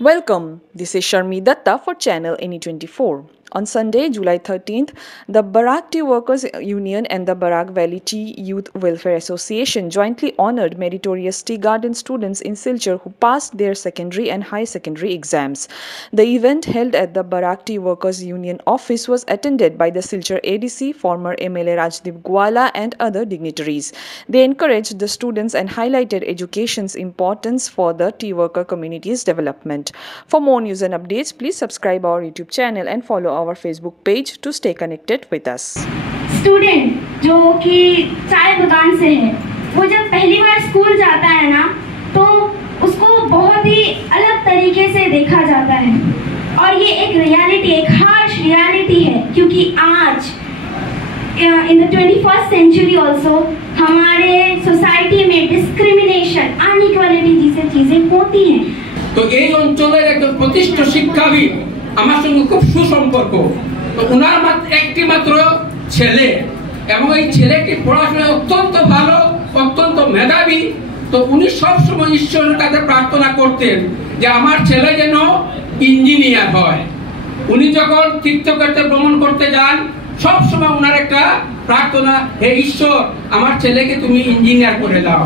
Welcome. This is Sharmi Datta for Channel NE24. On Sunday, July 13th, the Barak Tea Workers Union and the Barak Valley Tea Youth Welfare Association jointly honored meritorious tea garden students in Silchar who passed their secondary and high secondary exams. The event held at the Barak Tea Workers Union office was attended by the Silchar ADC, former MLA Rajdeep Gwala and other dignitaries. They encouraged the students and highlighted education's importance for the tea worker community's development. For more news and updates, please subscribe our YouTube channel and follow our Facebook page to stay connected with us. Student जो कि चाय दुकान से है, वो जब पहली बार school जाता है ना, तो उसको बहुत ही अलग तरीके से देखा जाता है और ये एक रियलिटी, एक हार्श रियलिटी है, क्योंकि आज in the 21st century also हमारे सोसाइटी में डिस्क्रिमिनेशन, अनइक्वालिटी जैसी चीजें होती हैं। तो এই অঞ্চলের একজন প্রতিষ্ঠিত শিক্ষাবিদ আমার সঙ্গে খুব সুসম্পর্ক। তো ওনার একটি মাত্র ছেলে এবং এই ছেলেটি পড়াশোনায় অত্যন্ত ভালো, অত্যন্ত মেধাবী। তো উনি সব সময় ঈশ্বরের কাছে প্রার্থনা করতেন যে আমার ছেলে যেন ইঞ্জিনিয়ার হয়। উনি যখন তীর্থক্ষেত্রে ভ্রমণ করতে যান, সব সময় ওনার একটা প্রার্থনা, হে ঈশ্বর আমার ছেলেকে তুমি ইঞ্জিনিয়ার করে দাও।